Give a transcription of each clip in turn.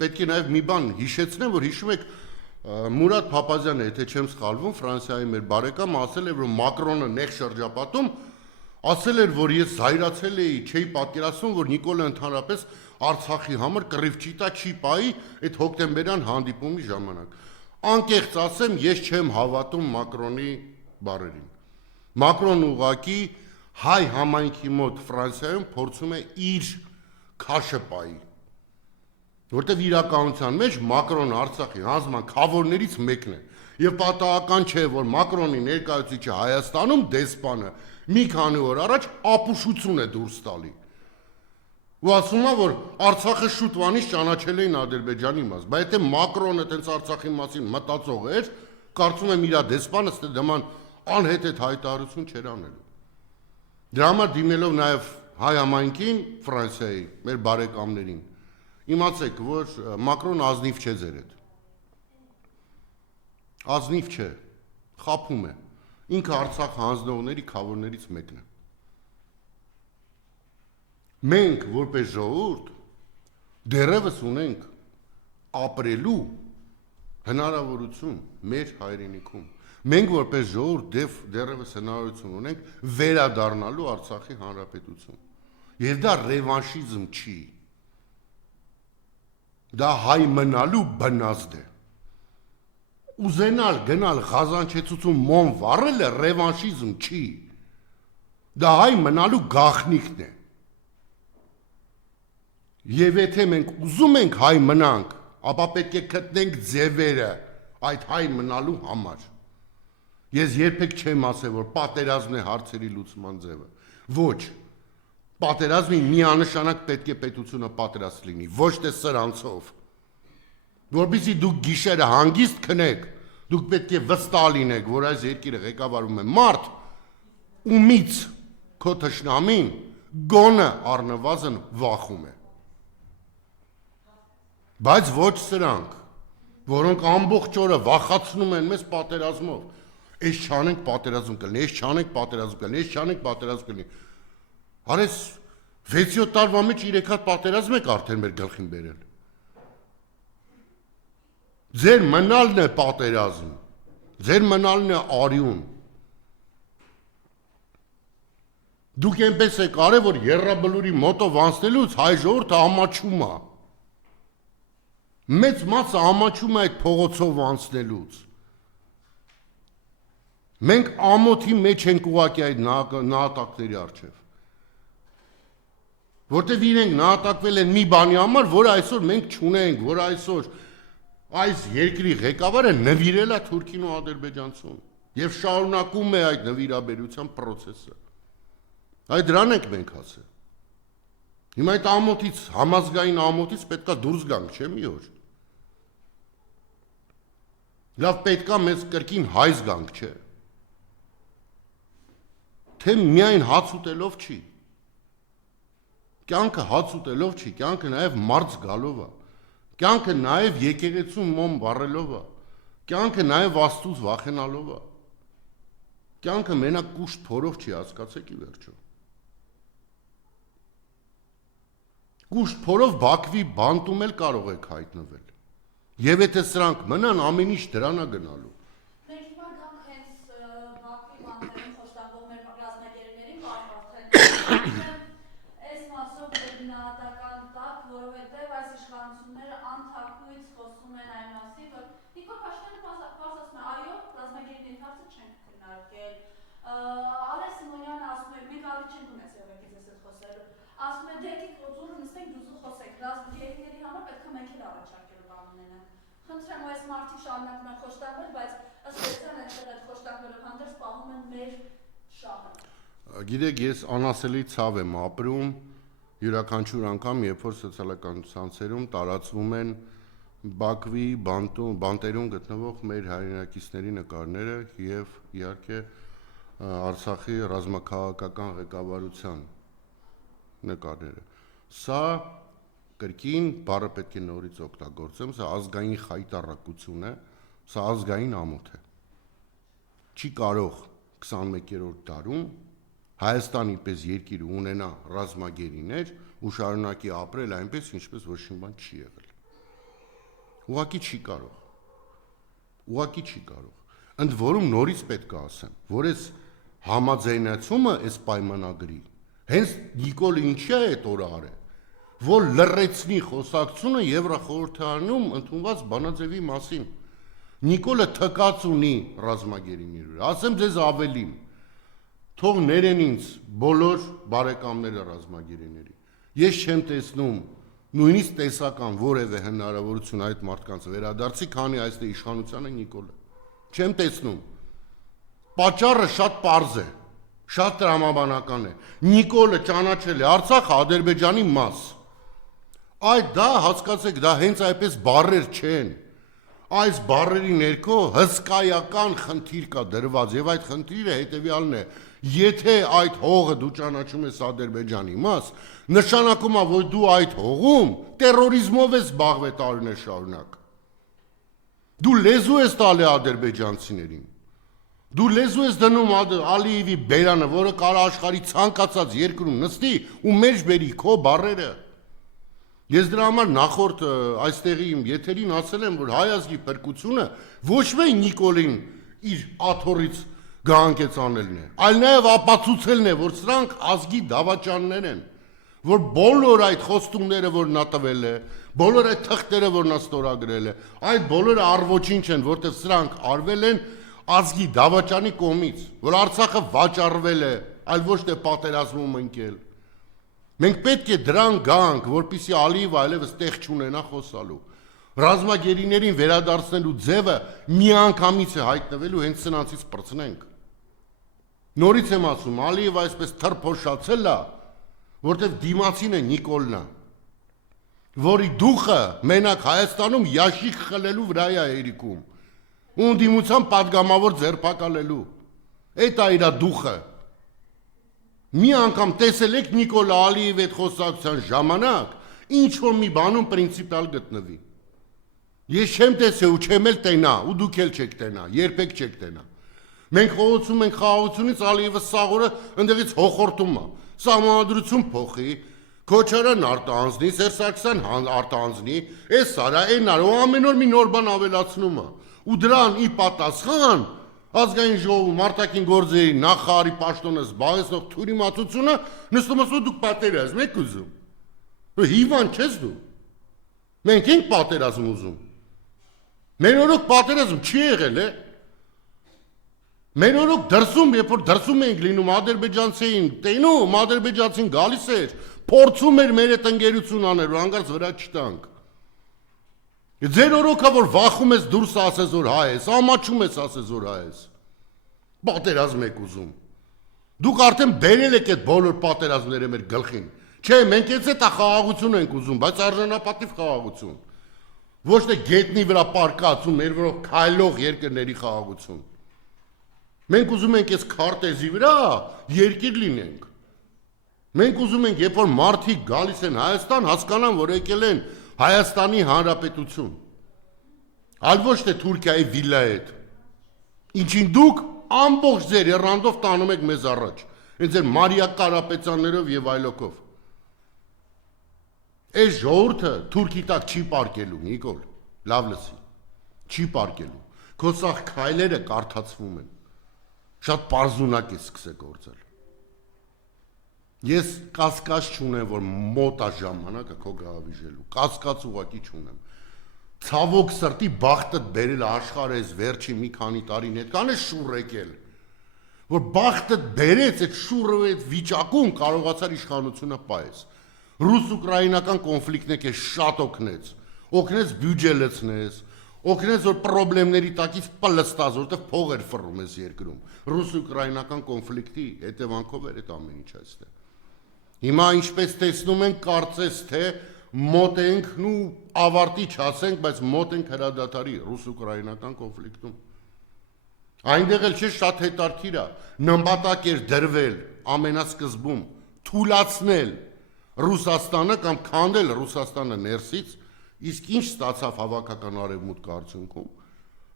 պետք է նաև մի բան հիշեցնեմ, որ հիշում եք Մուրադ Փափազյանը, եթե չեմ սխալվում, Ֆրանսիայի մեր բարեկամ ասել էր, որ Մակրոնը նեղ շրջապատում ասել էր, որ ես զայրացել էի, չէի պատկերացնում, որ Նիկոլը ընդհանրապես Արցախի համար կռիվ չի տա, չի պայի այդ հոկտեմբերյան հանդիպումի ժամանակ։ Անկեղծ ասեմ, ես չեմ հավատում Մակրոնի բառերին։ Մակրոնը ուղղակի հայ համայնքի մոտ Ֆրանսիայում փորձում է իր քաշը պայի։ Որտեվ իրականության մեջ Մակրոնը Արցախի հանձնման քավորներից մեկն է։ Եվ պատահական չէ, որ Մակրոնի ներկայացուցիչը Հայաստանում դեսպանը մի քանի օր առաջ ապուշություն է դուրս տալի։ Ու ասում է, որ Արցախը շուտվանից ճանաչել էին Ադրբեջանի մաս, բայց եթե Մակրոնը տենց Արցախի մասին մտածող էր, կարծում եմ իր դեսպանը ստե դման անհետ հայտարարություն չէր անելու։ Դրա համար դիմելով նաև հայ համայնքին, Ֆրանսիայի, մեր բարեկամներին, իմացեք, որ Մակրոնը ազնիվ չէ ձեր հետ։ Ազնիվ չէ, խաբում է։ Ինքը Արցախ հանձնողների քավորներից մեկն է։ Մենք որպես ժողովուրդ դեռևս ունենք ապրելու հնարավորություն մեր հայրենիքում։ Մենք որպես ժողովուրդ դեռևս հնարավորություն ունենք վերադառնալու Արցախի հանրապետություն։ Եվ դա ռևանշիզմ չի։ Դա հայ մնալու բնազդ է։ Ուզենալ գնալ Ղազանչեցուցում մոմ վառելը ռևանշիզմ չի։ Դա հայ մնալու գաղտնիքն է։ Եվ եթե մենք ուզում ենք հայ մնանք, ապա պետք է գտնենք ձևերը այդ հայ մնալու համար։ Ես երբեք չեմ ասել, որ պատերազմն է հարցերի լուծման ձևը։ Ոչ։ Պատերազմի միանշանակ պետք է պետությունը պատրաստ լինի, ոչ թե սրանցով։ Որպեսզի դուք գիշերը հանգիստ քնեք, դուք պետք է վստահ լինեք, որ այս երկիրը ղեկավարում է մարդ, ումից քո թշնամին գոնը առնվազն վախում է։ Բայց ոչ սրանք, որոնք ամբողջ օրը վախացնում են մեզ պատերազմով։ Այս չանենք պատերազմ կլինի, այս չանենք պատերազմ կլինի, այս չանենք պատերազմ կլինի։ Արես 6-7 տարվա մեջ 3 հատ պատերազմ եք արդեն մեր գլխին բերել։ Ձեր մնալն է պատերազմ, ձեր մնալն է արյուն։ Դուք այնպես եք արել, որ Եռաբլուրի մոտով անցնելուց հայ ժողովուրդը ամաչում է։ Մեծ մասը ամաչում է այդ փողոցով անցնելուց։ Մենք ամոթի մեջ ենք ուղղակի այդ նահատակների առջև։ Որտեվ իրենք նահատակվել են մի բանի համար, որ այսօր մենք չունենք, որ այսօր այս երկրի ղեկավարը նվիրել է Թուրքին ու Ադրբեջանցուն եւ շարունակում է այդ նվիրաբերության process-ը։ Այդ դրան ենք մենք ասել։ Հիմա այդ ամոթից, համազգային ամոթից պետքա դուրս գանք, չէ՞ մի օր։ Լավ պետքա մեզ կրկին հայ զգանք, չէ։ Թե միայն հաց ուտելով չի։ Կյանքը հաց ուտելով չի, կյանքը նաև մարդ զգալով է։ Կյանքը նաև եկեղեցու մոմ վառելով է։ Կյանքը նաև Աստծուց վախենալով է։ Կյանքը մենակ կուշտ փորով չի, հասկացեք ի վերջո։ Կուշտ փորով Բաքվի բանտում էլ կարող եք հայտնվել։ Եվ եթե սրանք մնան, ամեն ինչ դրան է գնալու։ Մենք հիմա գանք հենց Բաքվի բանտերին խոշտակող մեր ռազմագերիներին պատմել։ Այս մասով գնահատական տակ, որովհետև այս իշխանությունները անթաքույց խոսում են այն մասին, որ Նիկոլ Փաշինյանը պարզ ասում է, այո, ռազմագերիների հարցը չենք քննարկել։ Արեշ Սիմոնյանը ասում է, մենք ավելի չենք ունեցել եղեք ձեզ հետ խոսելու։ Ասում է, դե ծուրը նստենք դուզու խոսեք, ռազմագերիների համար պետք է մենք էլ առաջարկելու բան ունենանք։ Խնդրեմ, այս մարդիկ շարունակում են խոշտակվել, բայց ըստ էության այստեղ այդ խոշտակվելով հանդերձ պահում են մեր շահը։ Գիտեք, ես անասելի ցավ եմ ապրում յուրաքանչյուր անգամ, երբ որ սոցիալական ցանցերում տարածվում են Բաքվի բանտերում գտնվող մեր հայրենակիցների նկարները եւ իհարկե Արցախի ռազմաքաղաքական ղեկավարության նկարները։ Սա կրկին բառը պետք է նորից օգտագործեմ, սա ազգային խայտառակություն է, սա ազգային ամոթ է։ Չի կարող 21-րդ դարում Հայաստանի պես երկիրը ունենա ռազմագերիներ ու շարունակի ապրել այնպես, ինչպես ոչ մի բան չի եղել։ Ուղղակի չի կարող։ Ուղղակի չի կարող։ Ընդ որում նորից պետք է ասեմ, որ այս համաձայնացումը այս պայմանագրի հենց Նիկոլը ինչի է այդ օրը արել, որ լրացնի խոսակցությունը Եվրախորհրդարանում ընդունված բանաձևի մասին։ Նիկոլը թկած ունի ռազմագերիների։ Ասեմ ձեզ ավելին, թող ներեն ինձ բոլոր բարեկամները ռազմագերիների։ Ես չեմ տեսնում նույնիսկ տեսական որևէ հնարավորություն այդ մարդկանց վերադարձի, քանի այստեղ իշխանության է Նիկոլը։ Չեմ տեսնում։ Պատճառը շատ պարզ է, շատ տրամաբանական է։ Նիկոլը ճանաչել է Արցախը Ադրբեջանի մաս։ Այդ դա հասկացեք, դա հենց այդպես բառեր չեն։ Այս բառերի ներքո հսկայական խնդիր կա դրված, եւ այդ խնդիրը հետեւյալն է. եթե այդ հողը դու ճանաչում ես Ադրբեջանի մաս, նշանակում է, որ դու այդ հողում տերորիզմով ես զբաղվել տարիներ շարունակ։ Դու լեզու ես տալի ադրբեջանցիներին։ Դու լեզու ես դնում Ալիևի բերանը, որը կարա աշխարհի ցանկացած երկրում նստի ու մեջ բերի քո բառերը։ Ես դրա համար նախորդ այստեղի իմ եթերին ասել եմ, որ հայ ազգի փրկությունը ոչ միայն Նիկոլին իր աթոռից գահանքեց անելն է, այլ նաև ապացուցելն է, որ սրանք ազգի դավաճաններ են, որ բոլոր այդ խոստումները, որ նա տվել է, բոլոր այդ թղթերը, որ նա ստորագրել է, այդ բոլորը առ-ոչինչ են, որտեղ սրանք արվել են ազգի դավաճանի կողմից, որ Արցախը վաճառվել է, այլ ոչ թե պատերազմում ընկել։ Մենք պետք է դրան գանք, որպեսզի Ալիևը այլևս տեղ չունենա խոսալու։ Ռազմագերիներին վերադարձնելու ձևը միանգամից է հայտնվելու, հենց սրանցից պրծնենք։ Նորից եմ ասում, Ալիևը այսպես թրփոշացել է, որտեղ դիմացին է Նիկոլնա, որի դուխը մենակ Հայաստանում յաշիկ խլելու վրա է երիկում, ու դիմության պատգամավոր ձերբակալելու։ Այդ է իր դուխը։ Մի անգամ տեսել եք Նիկոլա Ալիևի հետ խոսակցության ժամանակ, ինչ որ մի բանում պրինցիպալ գտնվի։ Ես չեմ տեսել ու չեմ էլ տենա, ու դուք էլ չեք տենա, երբեք չեք տենա։ Մենք խաղացում ենք խաղաղությունից, Ալիևը սաղորը ընդեղից հոխորտում է, սահմանադրություն փոխի, Քոչարյանն արտահանձնի, Սերժ Սարգսյանն արտահանձնի, այս արա, այն արա, ու ամեն օր մի նոր բան ավելացնում է։ Ու դրան ի պատասխան Ազգային ժողովում արտաքին գործերի նախարարի պաշտոնը զբաղեցնող թյուրիմացությունը նստում ասում դուք պատերազմ եք ուզում։ Հիվան չես դու։ Մենք ենք պատերազմ ուզում։ Մեր օրոք պատերազմ չի եղել է։ Մեր օրոք դրսում, երբ որ դրսում ենք լինում ադրբեջանցին տենում, ադրբեջանցին գալիս էր, փորձում էր մեր հետ ընկերություն անել, ու հանկարծ վրա չտանք։ Ձեր օրոքա որ վախում ես դուրս ասես որ հայ ես, ամաչում ես ասես որ հայ ես։ Պատերազմ եք ուզում։ Դուք արդեն բերել եք այդ բոլոր պատերազմները մեր գլխին։ Չէ, մենք էս էտա խաղաղություն ենք ուզում, բայց արժանապատիվ խաղաղություն։ Ոչ թե գետնի վրա պարկած ու մեր վրա քայլող երկրների խաղաղություն։ Մենք ուզում ենք այս քարտեզի վրա երկիր լինենք։ Մենք ուզում ենք, երբ որ մարդիկ գալիս են Հայաստան, հասկանան, որ եկել են Հայաստանի Հանրապետություն, այլ ոչ թե Թուրքիայի վիլա հետ, ինչին դուք ամբողջ ձեր երանդով տանում եք մեզ առաջ, են ձեր Մարիա Կարապետյաններով և այլոքով։ Այս ժողովուրդը Թուրքի տակ չի պարկելու, Նիկոլ, լավ լսի, չի պարկելու, քո սաղ քայլերը կարդացվում են, շատ պարզունակ է սկսել գործել։ Ես կասկած չունեմ, որ մոտ է ժամանակը քո գահավիժելու, կասկած ուղղակի չունեմ։ Ցավոք սրտի բախտդ բերել աշխարհը այս վերջի մի քանի տարին հետ, կան է շուռ եկել, որ բախտդ բերեց այդ շուռը այդ վիճակում կարողացար իշխանությունը պահես։ Ռուս-ուկրաինական կոնֆլիկտն է քեզ շատ օգնեց բյուջե լցնես, օգնեց որ պրոբլեմների տակից պլստազ, որտեղ փող էր ֆռում ես երկրում։ Ռուս-ուկրաինական կոնֆլիկտի հետևանքով էր այդ ամեն ինչ այստեղ։ Հիմա ինչպես տեսնում ենք, կարծես թե մոտ ենք ու ավարտի չասենք, բայց մոտ ենք հրադադարի ռուս-ուկրաինական կոնֆլիկտում։ Այնտեղ էլ չէ շատ հետաքրքիր է, նպատակ էր դրվել ամենասկզբում թուլացնել Ռուսաստանը կամ քանդել Ռուսաստանը ներսից, իսկ ինչ ստացավ հավաքական արևմուտք արդյունքում,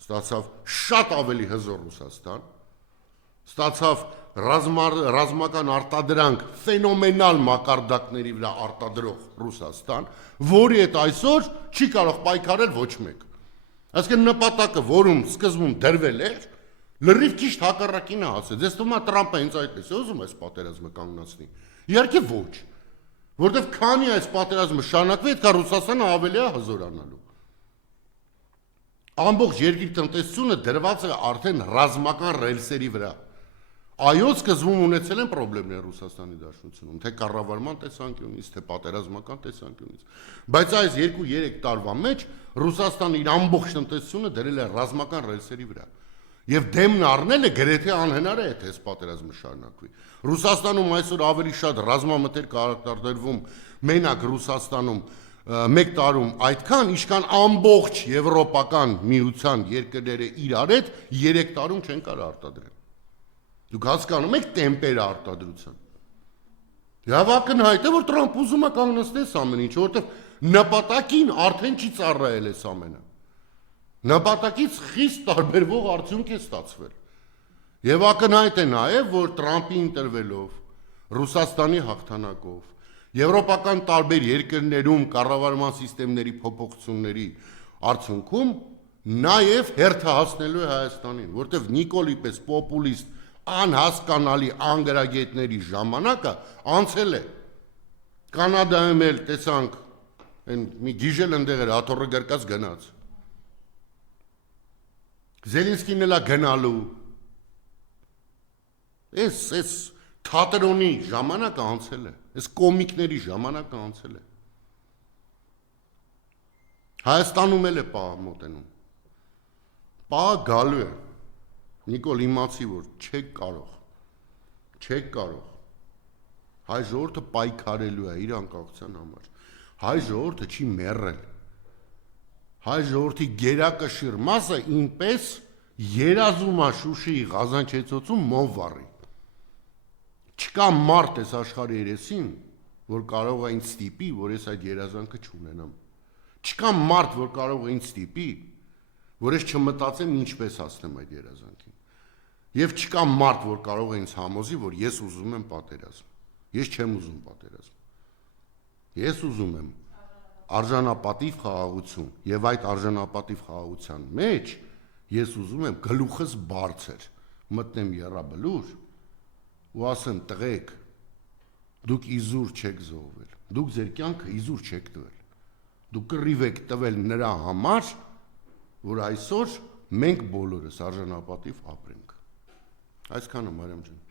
ստացավ շատ ավելի հզոր Ռուսաստան, ստացավ ռազմական արտադրանք ֆենոմենալ մակարդակների վրա արտադրող Ռուսաստան, որի հետ այսօր չի կարող պայքարել ոչ մեկ։ Այսինքն նպատակը, որում սկզբում դրվել էր, լրիվ ճիշտ հակառակին է ասել։ Ձեզ թվում է Տրամպը հենց այդպես է ուզում այս պատերազմը կանգնացնի։ Իհարկե ոչ։ Որտեվ քանի այս պատերազմը շարունակվի, այդքան Ռուսաստանը ավելի է հզորանալու։ Ամբողջ երկրի տնտեսությունը դրված է արդեն ռազմական ռելսերի վրա։ Այո, սկզբում ունեցել են խնդիրներ Ռուսաստանի Դաշնությունում, թե կառավարման տեսանկյունից, թե պատերազմական տեսանկյունից, բայց այս 2-3 տարվա մեջ Ռուսաստանը իր ամբողջ տնտեսությունը դրել է ռազմական ռելսերի վրա։ Եվ դեմն առնելը գրեթե անհնար է, թե այս պատերազմը շարունակվի։ Ռուսաստանում այսօր ավելի շատ ռազմամթերք կարտադրվում մենակ Ռուսաստանում մեկ տարում այդքան, ինչքան ամբողջ եվրոպական միության երկրները իրար հետ 3 տարում չեն կարող արտադրել։ Դուք հասկանում եք տեմպերը արտադրության։ Եվ ակնհայտ է, որ Տրամփ ուզում է կանգնեցնել ամեն ինչ, որովհետև նպատակին արդեն չի ծառայել այս ամենը։ Նպատակից խիստ տարբերվող արդյունք է ստացվել։ Եվ ակնհայտ է նաև, որ Տրամփի ընտրվելով, Ռուսաստանի հաղթանակով, եվրոպական տարբեր երկրներում կառավարման սիստեմների փոփոխությունների արդյունքում նաև հերթահասնելու է Հայաստանին, որտեղ Նիկոլի պես պոպուլիստ անհասկանալի անգրագետների ժամանակը անցել է։ Կանադայում էլ տեսանք, այն մի գիժել ընդեղ էր աթոռը գրկած գնաց։ Զելինսկին էլ է գնալու։ Այս թատրոնի ժամանակը անցել է, այս կոմիկների ժամանակը անցել է։ Հայաստանում էլ է պահ մոտենում։ Պահ գալու է։ Նիկոլ, իմացի, որ չեք կարող։ Հայ ժողովուրդը պայքարելու է իր անկախության համար։ Հայ ժողովուրդը չի մեռել։ Հայ ժողովրդի գերակշիռ մասը ինպես երազում է Շուշիի Ղազանչեցոցում մով վառի։ Չկա մարդ այս աշխարհի երեսին, որ կարող է ինձ ստիպի, որ ես այդ երազանքը չունենամ։ Չկա մարդ, որ կարող է ինձ ստիպի, որ ես չմտածեմ ինչպես հասնեմ այդ երազանքին։ Եվ չկա մարդ, որ կարող է ինձ համոզի, որ ես ուզում եմ պատերազմ։ Ես չեմ ուզում պատերազմ։ Ես ուզում եմ արժանապատիվ խաղաղություն, եւ այդ արժանապատիվ խաղաղության մեջ ես ուզում եմ գլուխս բարձր մտնեմ եռաբլուր ու ասեմ տղեկ, դուք իզուր չեք զոհվել, դուք ձեր կյանքը իզուր չեք տվել, դուք կռիվ եք տվել նրա համար, որ այսօր մենք բոլորս արժանապատիվ ապրենք։ Այսքանը Մարիամ ջան։